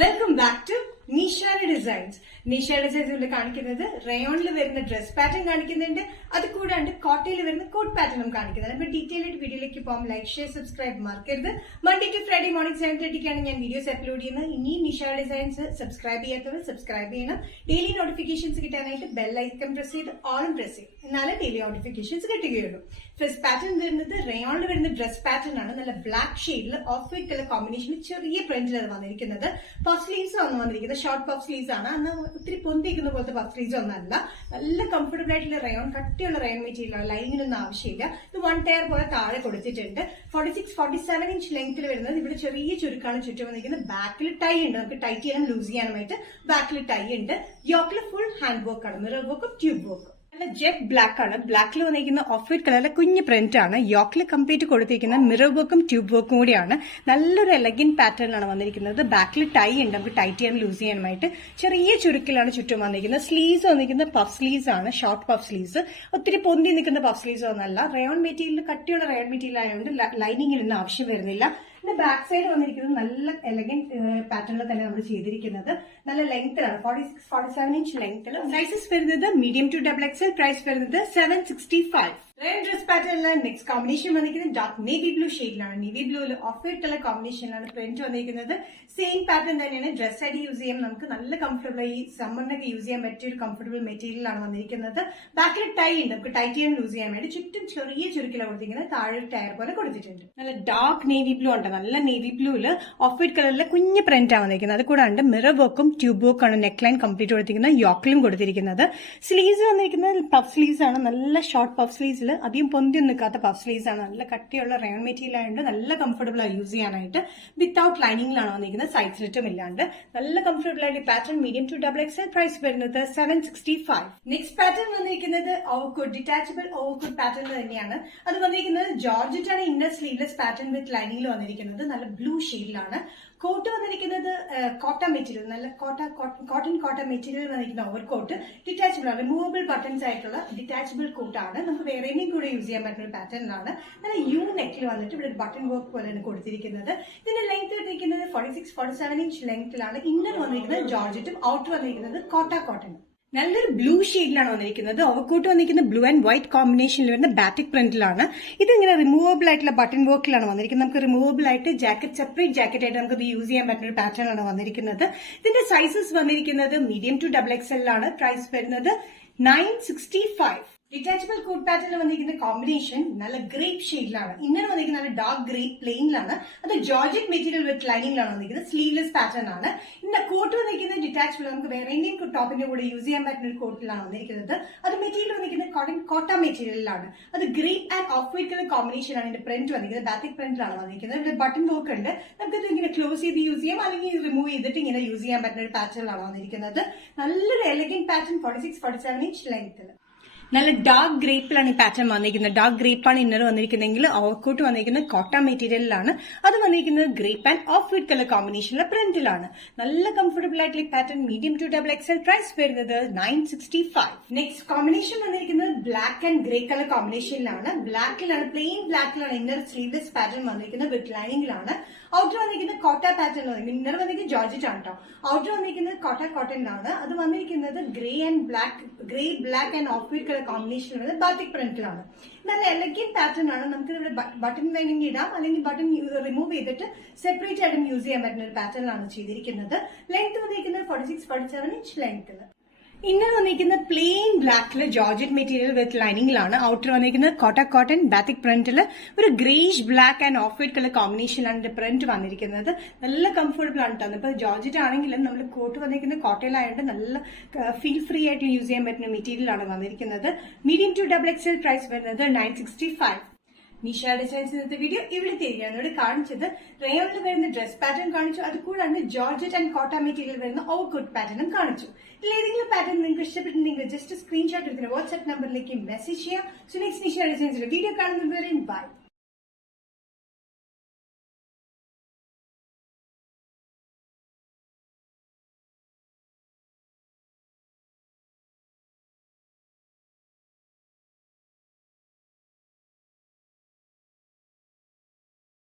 Welcome back to Nishana designs. Nishana designs കാണിക്കുന്നത് റയോണിൽ വരുന്ന ഡ്രസ് പാറ്റേൺ കാണിക്കുന്നുണ്ട്. അത് കൂടാണ്ട് കോട്ടയിൽ വരുന്ന കോട്ട് പാറ്റേണും കാണിക്കുന്നുണ്ട്. അപ്പൊ ഡീറ്റെയിൽ ആയിട്ട് വീഡിയോയിലേക്ക് പോകാം. ലൈക്ക്, ഷെയർ, സബ്സ്ക്രൈബ് മറക്കരുത്. മൺഡേ ടു ഫ്രൈഡേ മോർണിംഗ് 7:30 ഞാൻ വീഡിയോസ് അപ്ലോഡ് ചെയ്യുന്നത്. ഇനി നിഷാന ഡിസൈൻസ് സബ്സ്ക്രൈബ് ചെയ്യാത്തവർ സബ്സ്ക്രൈബ് ചെയ്യണം. ഡെയിലി നോട്ടിഫിക്കേഷൻസ് കിട്ടാനായിട്ട് ബെൽ ഐക്കൺ പ്രസ് ചെയ്ത് ഓളും പ്രസ് ചെയ്യും. എന്നാലേ ഡെയിലി നോട്ടിഫിക്കേഷൻസ് കിട്ടുകയുള്ളൂ. ഫസ്റ്റ് പാറ്റേൺ വരുന്നത് റയോണിൽ വരുന്ന ഡ്രസ് പാറ്റേൺ ആണ്. നല്ല ബ്ലാക്ക് ഷെയ്ഡിൽ ഓഫ് വൈറ്റ് കളർ കോമ്പിനേഷനിൽ ചെറിയ പ്രിന്റിൽ അത് വന്നിരിക്കുന്നത്. പഫ് സ്ലീവ്സ് ആണ് വന്നിരിക്കുന്നത്. ഷോർട്ട് പഫ് സ്ലീവ്സ് ആണ്. അന്ന് ഒത്തിരി പൊന്തിക്കുന്ന പോലത്തെ പഫ് സ്ലീവ്സ് ഒന്നല്ല. നല്ല കംഫർട്ടബിൾ ആയിട്ടുള്ള റയോൺ, കട്ടിയുള്ള റയോൺ മെറ്റീരിയൽ ആണ്. ലൈനിനൊന്നും ആവശ്യമില്ല. ഇത് 1 ടയർ പോലെ താഴെ കൊടുത്തിട്ടുണ്ട്. 46-47 ഇഞ്ച് ലെങ്ത്തിൽ വരുന്നത്. ഇവിടെ ചെറിയ ചുരുക്കാണ് ചുറ്റും വന്നിരിക്കുന്നത്. ബാക്കിൽ ടൈ ഉണ്ട്. നമുക്ക് ടൈറ്റ് ചെയ്യാനും ലൂസ് ചെയ്യാനുമായിട്ട് ബാക്കിൽ ടൈ ഉണ്ട്. യോക്കിൽ ഫുൾ ഹാൻഡ് വർക്ക് ആണ്. മിറർ വർക്കും ട്യൂബ് വർക്കും. നല്ല ജെറ്റ് ബ്ലാക്ക് ആണ്. ബ്ലാക്കിൽ വന്നിരിക്കുന്ന ഓഫ് വൈറ്റ് കളറിലെ കുഞ്ഞ് പ്രിന്റ് ആണ്. യോക്കിൽ കംപ്ലീറ്റ് കൊടുത്തിരിക്കുന്ന മിറർ വർക്കും ട്യൂബ് വർക്കും കൂടിയാണ്. നല്ലൊരു എലഗൻ പാറ്റേണിലാണ് വന്നിരിക്കുന്നത്. ബാക്കിൽ ടൈ ഉണ്ട്. നമുക്ക് ടൈറ്റ് ചെയ്യാൻ ലൂസ് ചെയ്യാനുമായിട്ട് ചെറിയ ചുരുക്കിലാണ് ചുറ്റും വന്നിരിക്കുന്നത്. സ്ലീവ്സ് വന്നിരിക്കുന്നത് പഫ് സ്ലീവ്സ് ആണ്. Short puff sleeves. ഒത്തിരി പൊന്തി നിൽക്കുന്ന പഫ് സ്ലീവ്സ് ഒന്നല്ല. റയോൺ മെറ്റീരിയൽ, കട്ടിയുള്ള റയോൺ മെറ്റീരിയൽ ആയതുകൊണ്ട് ലൈനിങ്ങിനൊന്നും ആവശ്യം വരുന്നില്ല. പിന്നെ ബാക്ക് സൈഡ് വന്നിരിക്കുന്നത് നല്ല എലഗൻ പാറ്റേണിൽ തന്നെ നമ്മൾ ചെയ്തിരിക്കുന്നത്. നല്ല ലെങ്ത്തിലാണ്. 46-47 ഇഞ്ച് ലെങ്ത്തിൽ. സൈസസ് വരുന്നത് മീഡിയം ടു XXL. പ്രൈസ് വരുന്നത് 765. റെഡ് ഡ്രസ് പാറ്റേണിലാണ് നെക്സ്റ്റ് കോമ്പിനേഷൻ വന്നിരിക്കുന്നത്. ഡാർക്ക് നേവി ബ്ലൂ ഷെയ്ഡിലാണ്. നേവി ബ്ലൂവിൽ ഓഫ് വൈറ്റ് കളർ കോമ്പിനേഷനിലാണ് പ്രിന്റ് വന്നിരിക്കുന്നത്. സെയിം പാറ്റേൺ തന്നെയാണ്. ഡ്രസ് ആയിട്ട് യൂസ് ചെയ്യാം. നമുക്ക് നല്ല കംഫർട്ടബിൾ, ഈ സമ്മറിനൊക്കെ യൂസ് ചെയ്യാൻ പറ്റിയ ഒരു കംഫർട്ടബിൾ മെറ്റീരിയൽ ആണ് വന്നിരിക്കുന്നത്. ബാക്കിൽ ടൈ ഉണ്ട്. നമുക്ക് ടൈറ്റ് ചെയ്യാൻ ലൂസ് ചെയ്യാൻ വേണ്ടി ചുറ്റും ചെറിയ ചുരുക്കിലാണ് കൊടുത്തിരിക്കുന്നത്. താഴെ ടയർ പോലെ കൊടുത്തിട്ടുണ്ട്. നല്ല ഡാർക്ക് നേവി ബ്ലൂ ഉണ്ട്. നല്ല നേവി ബ്ലൂവില് ഓഫ് വൈറ്റ് കളറിലെ കുഞ്ഞ് പ്രിന്റ് ആണ് വന്നിരിക്കുന്നത്. അത് കൂടാണ്ട് മിറർ വർക്കും ട്യൂബ് വർക്കും ആണ് നെക്ക് ലൈൻ കംപ്ലീറ്റ് കൊടുത്തിരിക്കുന്നത്. യോക്കിലും കൊടുത്തിരിക്കുന്നത്. സ്ലീവ്സ് വന്നിരിക്കുന്നത് പഫ് സ്ലീവ്സ് ആണ്. നല്ല ഷോർട്ട് പഫ് സ്ലീവ്സിൽ അധികം പൊന്തിയൊന്നും നിൽക്കാത്ത പഫ് സ്ലീവ്സ് ആണ്. നല്ല കട്ടിയുള്ള റയോൺ മെറ്റീരിയൽ ആയതുകൊണ്ട് നല്ല കംഫർട്ടബിൾ ആണ് യൂസ് ചെയ്യാനായിട്ട്. വിത്തൌട്ട് ലൈനിങ്ങിലാണ് വന്നിരിക്കുന്നത്. സൈഡ് സ്ലിറ്റും ഇല്ലാണ്ട് നല്ല കംഫർട്ടബിൾ ആയിട്ട് pattern medium to XXL. Price വരുന്നത് 765. നെക്സ്റ്റ് പാറ്റേൺ വന്നിരിക്കുന്നത് ഓവർകോട്ട്, ഡിറ്റാച്ചബിൾ ഓവർകോട്ട് പാറ്റേൺ തന്നെയാണ്. അത് വന്നിരിക്കുന്നത് ജോർജറ്റ് ആണ്. ഇന്നർ സ്ലീവ്ലെസ് പാറ്റേൺ വിത്ത് ലൈനിങ്ങിൽ വന്നിരിക്കുന്നത്. നല്ല ബ്ലൂ ഷെയ്ഡിലാണ്. കോട്ട് വന്നിരിക്കുന്നത് കോട്ടൺ മെറ്റീരിയൽ, നല്ല കോട്ടൺ മെറ്റീരിയൽ വന്നിരിക്കുന്ന ഓവർ കോട്ട്. ഡിറ്റാച്ചബിൾ ആണ്. റിമൂവബിൾ ബട്ടൺസ് ആയിട്ടുള്ള ഡിറ്റാച്ചബിൾ കോട്ടാണ്. നമുക്ക് വേറെയും കൂടെ യൂസ് ചെയ്യാൻ പറ്റുന്ന ഒരു പാറ്റേണിലാണ്. നല്ല യു നെക്കിൽ വന്നിട്ട് ഇവിടെ ബട്ടൺ വർക്ക് പോലെയാണ് കൊടുത്തിരിക്കുന്നത്. ഇതിന്റെ ലെങ്ത് വന്നിരിക്കുന്നത് 46-47 ഇഞ്ച് ലെങ്ത്തിലാണ്. ഇന്നർ വന്നിരിക്കുന്നത് ജോർജറ്റും ഔട്ടർ വന്നിരിക്കുന്നത് കോട്ടൺ. നല്ലൊരു ബ്ലൂ ഷെയ്ഡിലാണ് വന്നിരിക്കുന്നത്. ഓവർകോട്ട് വന്നിരിക്കുന്നത് ബ്ലൂ ആൻഡ് വൈറ്റ് കോമ്പിനേഷനിൽ വരുന്ന ബാറ്റിക് പ്രിന്റിലാണ്. ഇതിങ്ങനെ റിമൂവബിൾ ആയിട്ടുള്ള ബട്ടൺ വർക്കിലാണ് വന്നിരിക്കുന്നത്. നമുക്ക് റിമൂവബിൾ ആയിട്ട് ജാക്കറ്റ്, സെപ്പറേറ്റ് ജാക്കറ്റ് ആയിട്ട് നമുക്ക് യൂസ് ചെയ്യാൻ പറ്റുന്ന ഒരു പാറ്റേൺ ആണ് വന്നിരിക്കുന്നത്. ഇതിന്റെ സൈസസ് വന്നിരിക്കുന്നത് മീഡിയം ടു XXL ആണ്. പ്രൈസ് വരുന്നത് 965. ഡിറ്റാച്ചബിൾ കോട്ട് പാറ്റേണിൽ വന്നിരിക്കുന്ന കോമ്പിനേഷൻ നല്ല ഗ്രേപ്പ് ഷെയ്ഡിലാണ്. ഇന്നലെ വന്നിരിക്കുന്ന നല്ല ഡാർക്ക് ഗ്രേപ്പ് പ്ലെയിനിലാണ്. അത് ജോർജറ്റ് മെറ്റീരിയൽ വിത്ത് ലൈനിങ്ങിലാണ് വന്നിരിക്കുന്നത്. സ്ലീവ്ലെസ് പാറ്റേൺ ആണ്. ഇന്ന കോട്ട് വന്നിരിക്കുന്നത് ഡിറ്റാച്ചബിൾ, നമുക്ക് വേറെ ടോപ്പിന്റെ കൂടെ യൂസ് ചെയ്യാൻ പറ്റുന്ന ഒരു കോട്ടിലാണ് വന്നിരിക്കുന്നത്. അത് മെറ്റീരിയൽ വന്നിരിക്കുന്നത് കോട്ടൺ മെറ്റീരിയലിലാണ്. അത് green and off white colour combination ആണ്. ഇതിന്റെ പ്രിന്റ് വന്നിരിക്കുന്നത് ബാറ്റിക് പ്രിന്റിലാണ് വന്നിരിക്കുന്നത്. ഇവിടെ ബട്ടൺ വർക്ക് ഉണ്ട്. നമുക്കിത് ഇങ്ങനെ ക്ലോസ് ചെയ്ത് യൂസ് ചെയ്യാം, അല്ലെങ്കിൽ റിമൂവ് ചെയ്തിട്ട് ഇങ്ങനെ യൂസ് ചെയ്യാൻ പറ്റുന്ന ഒരു പാറ്റേണിലാണ് വന്നിരിക്കുന്നത്. നല്ലൊരു എലഗന്റ് പാറ്റേൺ. 46-47 ഇഞ്ച് ലെങ്ത്തിൽ. നല്ല ഡാർക്ക് ഗ്രേപ്പിലാണ് ഈ പാറ്റേൺ വന്നിരിക്കുന്നത്. ഡാർക്ക് ഗ്രേപ്പാണ് ഇന്നർ വന്നിരിക്കുന്നതെങ്കിൽ ഓവർകോട്ട് വന്നിരിക്കുന്നത് കോട്ടൺ മെറ്റീരിയലിലാണ്. അത് വന്നിരിക്കുന്നത് grape and off white colour കോമ്പിനേഷനിലെ പ്രിന്റിലാണ്. നല്ല കംഫർട്ടബിൾ ആയിട്ടുള്ള pattern medium to XXL. Price വരുന്നത് 965. നെക്സ്റ്റ് കോമ്പിനേഷൻ വന്നിരിക്കുന്നത് ബ്ലാക്ക് ആൻഡ് ഗ്രേ കളർ കോമ്പിനേഷനിലാണ്. ബ്ലാക്കിലാണ്, പ്ലെയിൻ ബ്ലാക്കിലാണ് ഇന്നർ സ്ലീവ്ലെസ് പാറ്റേൺ വന്നിരിക്കുന്നത്. വിത്ത് ലൈനിങ്ങിലാണ്. ഔട്ടർ വന്നിരിക്കുന്നത് കോട്ട പാറ്റേൺ വന്നിരിക്കുന്നത്. ഇന്നർ വന്നിരിക്കുന്നത് ജോർജറ്റ് ആണ് കേട്ടോ. ഔട്ടർ വന്നിരിക്കുന്നത് കോട്ടണിലാണ്. അത് വന്നിരിക്കുന്നത് grey black and off white colour combination batik പ്രിന്റിലാണ്. നല്ല എലഗൻ പാറ്റേൺ ആണ്. നമുക്ക് ഇവിടെ ബട്ടൺ വേണമെങ്കിൽ ഇടാം, അല്ലെങ്കിൽ ബട്ടൺ റിമൂവ് ചെയ്തിട്ട് സെപ്പറേറ്റ് ആയിട്ടും യൂസ് ചെയ്യാൻ പറ്റുന്ന ഒരു പാറ്റേണിലാണ് ചെയ്തിരിക്കുന്നത്. ലെങ്ത് വന്നിരിക്കുന്നത് 46-47 ഇഞ്ച് ലെങ്ത്തിൽ. ഇന്നർ വന്നിരിക്കുന്ന പ്ലെയിൻ ബ്ലാക്കില് ജോർജറ്റ് മെറ്റീരിയൽ വിത്ത് ലൈനിങ്ങിലാണ്. ഔട്ടർ വന്നിരിക്കുന്നത് കോട്ടൺ ബാറ്റിക് പ്രിന്റില് ഒരു greyish black and off white colour കോമ്പിനേഷനിലാണ് ഇതിന്റെ പ്രിന്റ് വന്നിരിക്കുന്നത്. നല്ല കംഫർട്ടബിൾ ആണ് കേട്ടോ. ഇപ്പൊ ജോർജറ്റ് ആണെങ്കിലും നമ്മൾ കോട്ട് വന്നിരിക്കുന്നത് കോട്ടയിലായിട്ട് നല്ല ഫീൽ ഫ്രീ ആയിട്ട് യൂസ് ചെയ്യാൻ പറ്റുന്ന മെറ്റീരിയൽ ആണ് വന്നിരിക്കുന്നത്. Medium to XXL. പ്രൈസ് വരുന്നത് 965. നിഷ ഡിസൈൻസ് ഇന്നത്തെ വീഡിയോ ഇവിടെ തിരികെ കാണിച്ചത് റയോണിൽ വരുന്ന ഡ്രസ് പാറ്റേൺ കാണിച്ചു. അത് കൂടാണ്ട് ജോർജറ്റ് ആൻഡ് കോട്ട മെറ്റീരിയൽ വരുന്ന ഓവർകോട്ട് പാറ്റേണും കാണിച്ചു. ഇതിൽ ഏതെങ്കിലും പാറ്റേൺ നിങ്ങൾക്ക് ഇഷ്ടപ്പെട്ടിട്ടുണ്ടെങ്കിൽ ജസ്റ്റ് സ്ക്രീൻഷോട്ട് എടുക്കുന്ന വാട്സ്ആപ്പ് നമ്പറിലേക്ക് മെസ്സേജ് ചെയ്യാം. സോ നെക്സ്റ്റ് നിഷ ഡിസൈൻസിന്റെ വീഡിയോ കാണുന്നതുവരെ ബൈ.